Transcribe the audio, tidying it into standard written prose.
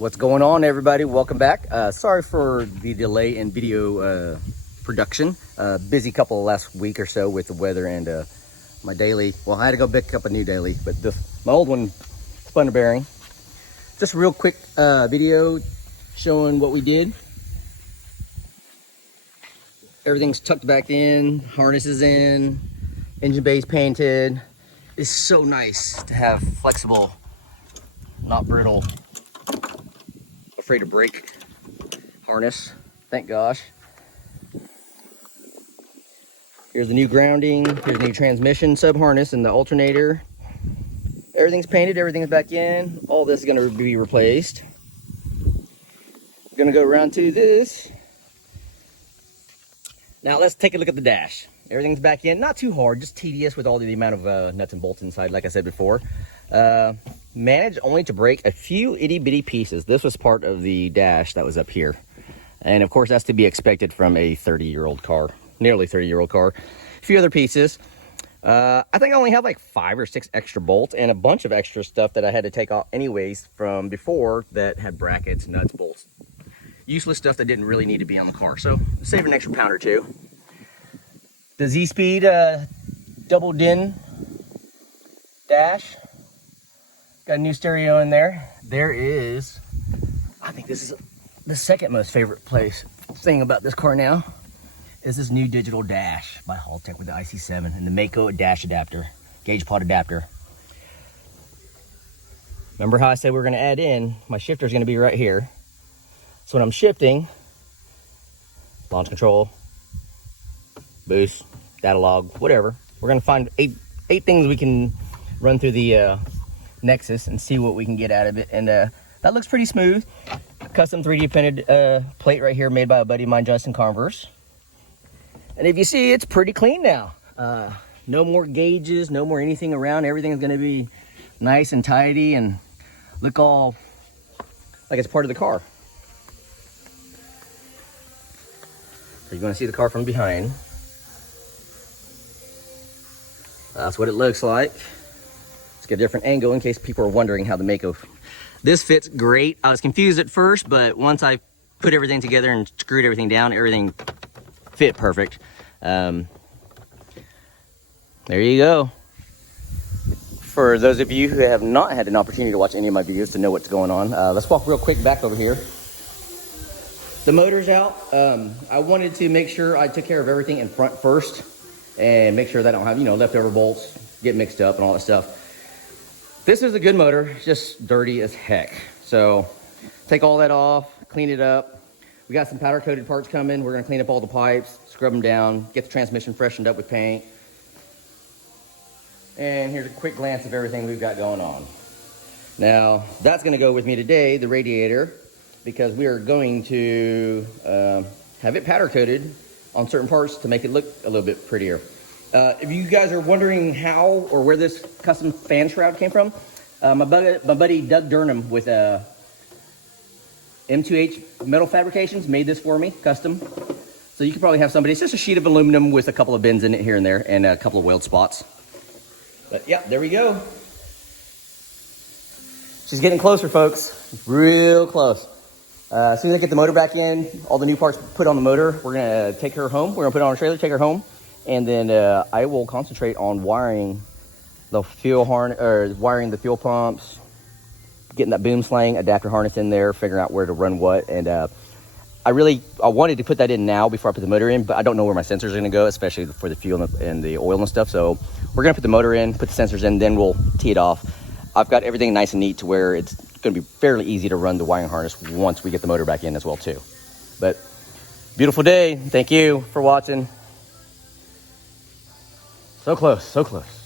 What's going on, everybody? Welcome back. Sorry for the delay in video production. Busy couple of last week or so with the weather and my daily. Well, I had to go pick up a new daily, but my old one spun a bearing. Just a real quick video showing what we did. Everything's tucked back in, harnesses in, engine base painted. It's so nice to have flexible, not brittle, afraid to break harness. Thank gosh. Here's the new grounding. Here's the new transmission sub harness and the alternator. Everything's painted, everything's back in. All this is going to be replaced. We're going to go around to this. Now let's take a look at the dash. Everything's back in, not too hard, just tedious with all the amount of nuts and bolts inside, like I said before. Managed only to break a few itty bitty pieces. This was part of the dash that was up here. And of course, that's to be expected from a 30-year-old car, nearly 30-year-old car. A few other pieces. I think I only have like 5 or 6 extra bolts and a bunch of extra stuff that I had to take off anyways from before that had brackets, nuts, bolts. Useless stuff that didn't really need to be on the car. So save an extra pound or two. The Z-Speed double din dash. Got a new stereo in there. There is, I think this is the second most favorite thing about this car now, is this new digital dash by Haltech with the IC7 and the Mako dash adapter, gauge pod adapter. Remember how I said we were going to add in, my shifter is going to be right here. So when I'm shifting, launch control, boost, data log, whatever, we're going to find eight things we can run through the Nexus and see what we can get out of it. And that looks pretty smooth. Custom 3D printed plate right here made by a buddy of mine, Justin Converse. And if you see, it's pretty clean now. No more gauges, no more anything around. Everything is going to be nice and tidy and look all like it's part of the car. So you're going to see the car from behind. That's what it looks like. Let's get a different angle in case people are wondering how the Mako. This fits great. I was confused at first, but once I put everything together and screwed everything down, everything fit perfect. There you go. For those of you who have not had an opportunity to watch any of my videos to know what's going on, let's walk real quick back over here. The motor's out. I wanted to make sure I took care of everything in front first and make sure that I don't have, leftover bolts get mixed up and all that stuff. This is a good motor, it's just dirty as heck. So take all that off, clean it up. We got some powder coated parts coming. We're gonna clean up all the pipes, scrub them down, get the transmission freshened up with paint. And here's a quick glance of everything we've got going on. Now, that's gonna go with me today, the radiator, because we are going to have it powder coated on certain parts to make it look a little bit prettier. If you guys are wondering how or where this custom fan shroud came from, my buddy Doug Durham with M2H Metal Fabrications made this for me, custom. So you could probably have somebody, it's just a sheet of aluminum with a couple of bends in it here and there and a couple of weld spots. But yeah, there we go. She's getting closer, folks, real close. As soon as I get the motor back in, all the new parts put on the motor, we're gonna take her home. We're gonna put it on a trailer, take her home. And then I will concentrate on wiring the fuel wiring the fuel pumps, getting that boom slang adapter harness in there, figuring out where to run what. And I wanted to put that in now before I put the motor in, but I don't know where my sensors are going to go, especially for the fuel and the oil and stuff. So we're going to put the motor in, put the sensors in, then we'll tee it off. I've got everything nice and neat to where it's going to be fairly easy to run the wiring harness once we get the motor back in as well too. But beautiful day. Thank you for watching. So close, so close.